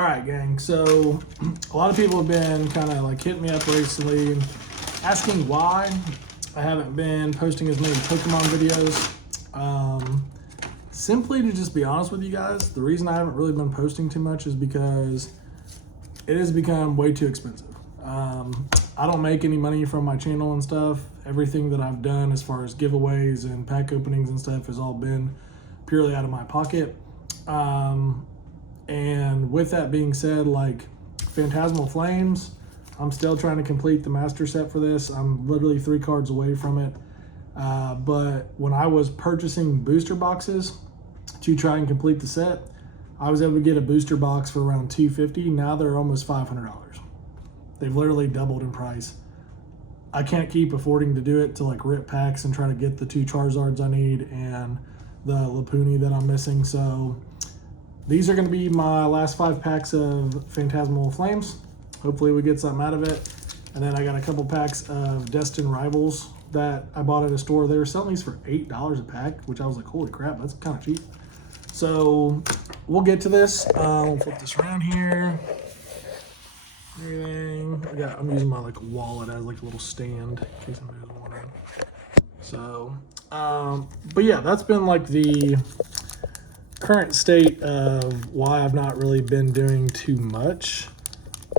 All right, gang. So a lot of people have been kind of like hitting me up recently and asking why I haven't been posting as many Pokemon videos. Simply to just be honest with you guys, the reason I haven't really been posting too much is because it has become way too expensive. I don't make any money from my channel and stuff. Everything that I've done as far as giveaways and pack openings and stuff has all been purely out of my pocket. And with that being said, like Phantasmal Flames, I'm still trying to complete the master set for this. I'm literally 3 cards away from it. But when I was purchasing booster boxes to try and complete the set, I was able to get a booster box for around $250. Now they're almost $500. They've literally doubled in price. I can't keep affording to do it to like rip packs and try to get the 2 Charizards I need and the Lopunny that I'm missing. So these are going to be my last 5 packs of Phantasmal Flames. Hopefully we get something out of it. And then I got a couple packs of Destined Rivals that I bought at a store. They were selling these for $8 a pack, which I was like, holy crap, that's kind of cheap. So we'll get to this. We'll flip this around here. Everything. I'm using my like wallet as like a little stand in case anybody's wondering. So, but yeah, that's been like the current state of why I've not really been doing too much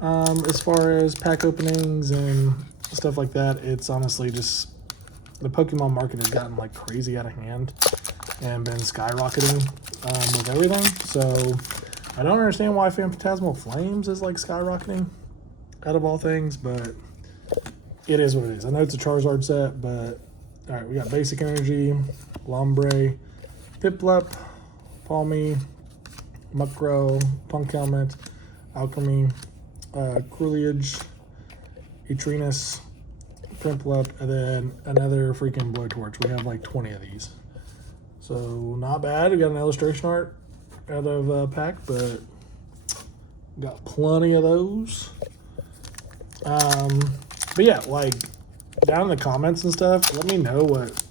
as far as pack openings and stuff like that. It's honestly just the Pokemon market has gotten like crazy out of hand and been skyrocketing with everything. So I don't understand why Phantasmal Flames is like skyrocketing out of all things, but it is what it is. I know it's a Charizard set, but all right, we got Basic Energy, Lombre, Piplup, Palmy, Muckrow, Punk Helmet, Alchemy, Cruliage, Etrinus, Piplup, and then another freaking Blowtorch. We have like 20 of these. So not bad. We got an illustration art out of pack, but got plenty of those. But yeah, like down in the comments and stuff, let me know what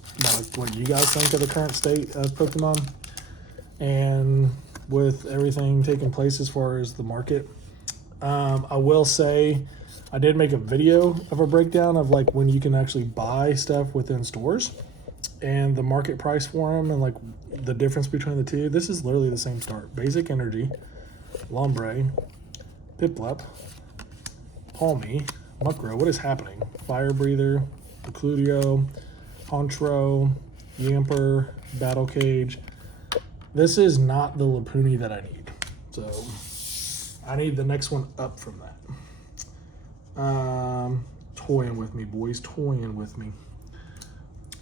you guys think of the current state of Pokemon and with everything taking place as far as the market. I will say I did make a video of a breakdown of like when you can actually buy stuff within stores and the market price for them and like the difference between the two. This is literally the same start. Basic Energy, Lombre, Piplup, Palmy, Muckrow. What is happening? Fire Breather, Occludio, Honchro, Yamper, Battle Cage. This is not the Lopunny that I need. So I need the next one up from that. Toying with me, boys. Toying with me.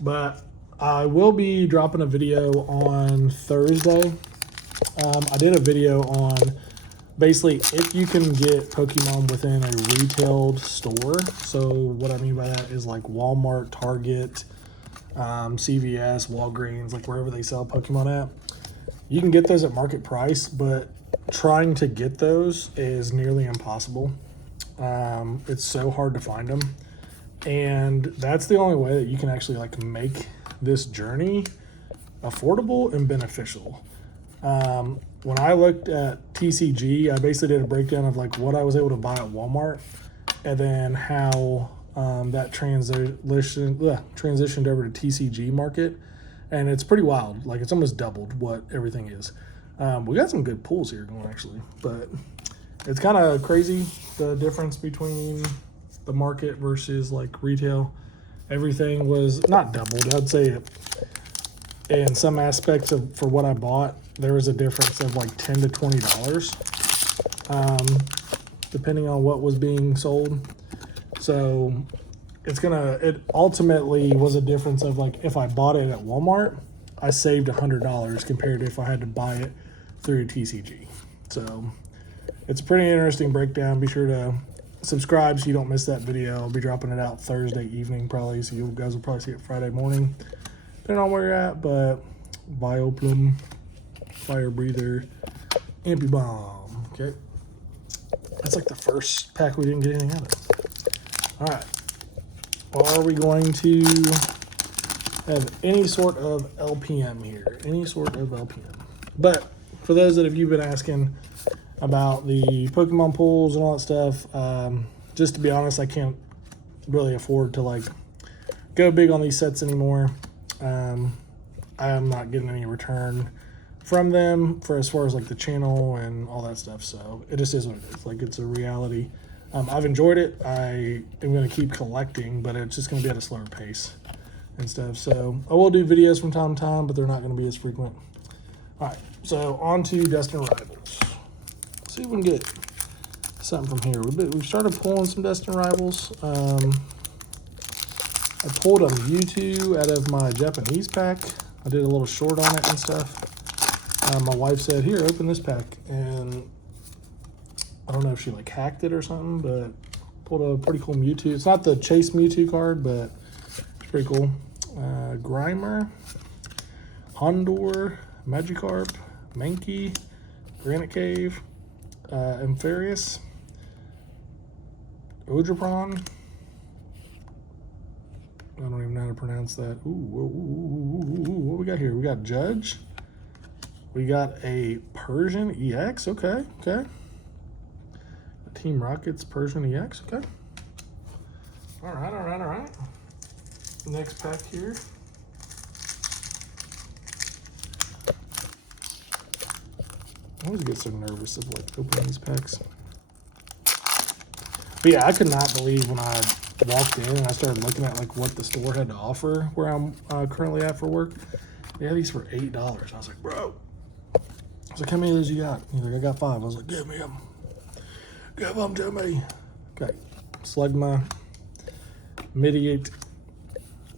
But I will be dropping a video on Thursday. I did a video on basically if you can get Pokemon within a retailed store. So what I mean by that is like Walmart, Target, CVS, Walgreens, like wherever they sell Pokemon at. You can get those at market price, but trying to get those is nearly impossible. It's so hard to find them. And that's the only way that you can actually like make this journey affordable and beneficial. When I looked at TCG, I basically did a breakdown of like what I was able to buy at Walmart and then how that transitioned over to TCG market. And it's pretty wild. Like it's almost doubled what everything is. We got some good pulls here going actually, but it's kind of crazy the difference between the market versus like retail. Everything was not doubled. I'd say in some aspects of for what I bought, there was a difference of like $10 to $20, depending on what was being sold. So it ultimately was a difference of like if I bought it at Walmart, I saved $100 compared to if I had to buy it through TCG. So it's a pretty interesting breakdown. Be sure to subscribe so you don't miss that video. I'll be dropping it out Thursday evening probably, so you guys will probably see it Friday morning, depending on where you're at. But Vileplume, Fire Breather, Ampy Bomb. Okay, that's like the first pack we didn't get anything out of. All right, are we going to have any sort of LPM here? Any sort of LPM? But for those that have you been asking, about the Pokemon pools and all that stuff. Just to be honest, I can't really afford to like go big on these sets anymore. I am not getting any return from them for as far as like the channel and all that stuff. So it just is what it is. Like, it's a reality. I've enjoyed it. I am going to keep collecting, but it's just going to be at a slower pace and stuff. So I will do videos from time to time, but they're not going to be as frequent. All right, so on to Destined Rivals. Let's see if we can get something from here. We've started pulling some Destined Rivals. I pulled a Mewtwo out of my Japanese pack. I did a little short on it and stuff. My wife said, here, open this pack. And I don't know if she like hacked it or something, but pulled a pretty cool Mewtwo. It's not the Chase Mewtwo card, but it's pretty cool. Grimer, Houndour, Magikarp, Mankey, Granite Cave, Ampharis, Ogerpon. I don't even know how to pronounce that. What we got here? We got Judge. We got a Persian EX. Okay. Team Rocket's Persian EX. Okay. All right. Next pack here. I always get so nervous of like opening these packs. But yeah, I could not believe when I walked in and I started looking at like what the store had to offer where I'm currently at for work. They had these for $8. I was like, bro. I was like, how many of those you got? He's like, I got 5. I was like, give me them. Give them to me. Okay. Slugma, Mediate,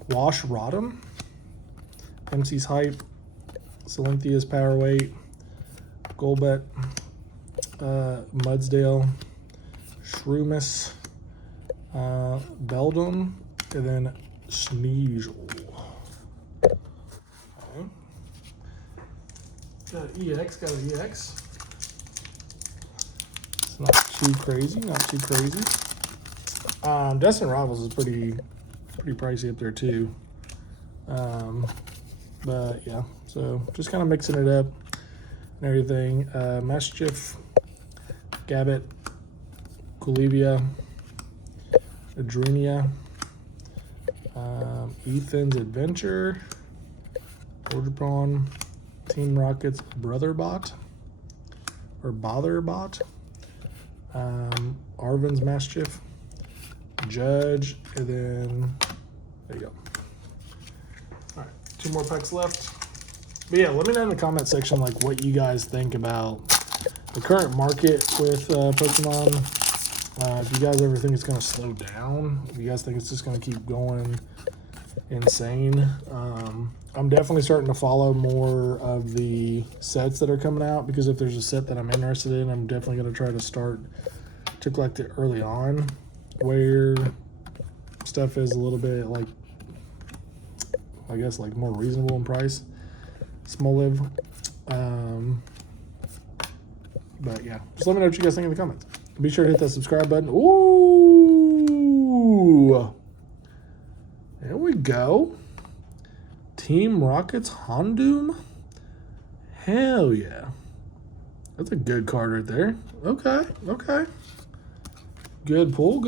Wash Rotom, MC's Hype, Cynthia's Power Weight, Golbat, Mudsdale, Shroomis, Beldum, and then Sneasel. Okay. Got an EX, It's not too crazy, Destined Rivals is pretty pricey up there too. But yeah, so just kind of mixing it up and everything. Mischief, Gabbit, Kulivia, Adrenia, Ethan's Adventure, Ogerpon, Team Rocket's Brotherbot, or Botherbot, Arvin's Mischief, Judge, and then there you go. All right, 2 more packs left. But yeah, let me know in the comment section like what you guys think about the current market with Pokemon. If you guys ever think it's going to slow down, if you guys think it's just going to keep going insane. I'm definitely starting to follow more of the sets that are coming out, because if there's a set that I'm interested in, I'm definitely going to try to start to collect it early on, where stuff is a little bit like, I guess, like more reasonable in price. Small live. But yeah, just let me know what you guys think in the comments. Be sure to hit that subscribe button. Ooh, there we go. Team Rocket's Houndoom. Hell yeah, that's a good card right there. Okay. Good pull.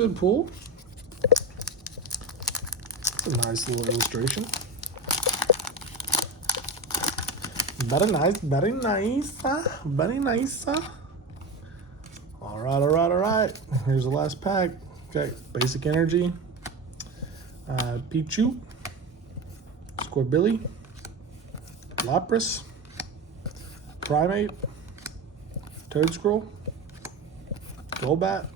That's a nice little illustration. Very nice. All right. Here's the last pack. Okay, Basic Energy, Pichu, Scorbunny, Lapras, Primate, Toedscroll, Golbat,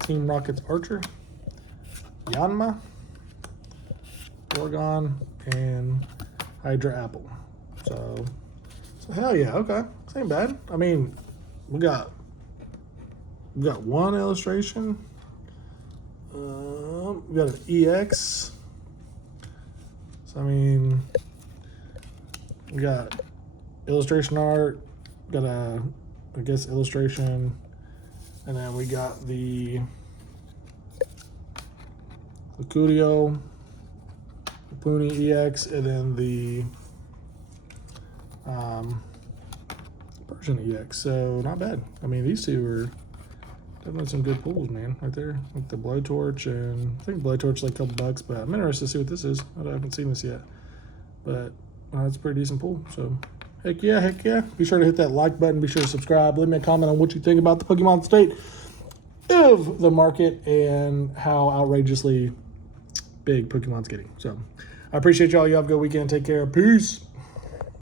Team Rocket's Archer, Yanma, Oregon, and Hydra Apple. So hell yeah, okay. This ain't bad. I mean, we got one illustration. We got an EX. So I mean, we got illustration art, got a, I guess, illustration, and then we got the Lucario, Puni EX, and then the Persian EX. So not bad. I mean, these two are definitely some good pulls, man, right there. Like the Blowtorch, and I think Blowtorch like a couple bucks, but I'm interested to see what this is. I haven't seen this yet, but it's a pretty decent pull. So heck yeah, heck yeah. Be sure to hit that like button. Be sure to subscribe. Leave me a comment on what you think about the Pokemon state of the market and how outrageously big Pokemon's getting. So I appreciate y'all. You have a good weekend. Take care. Peace.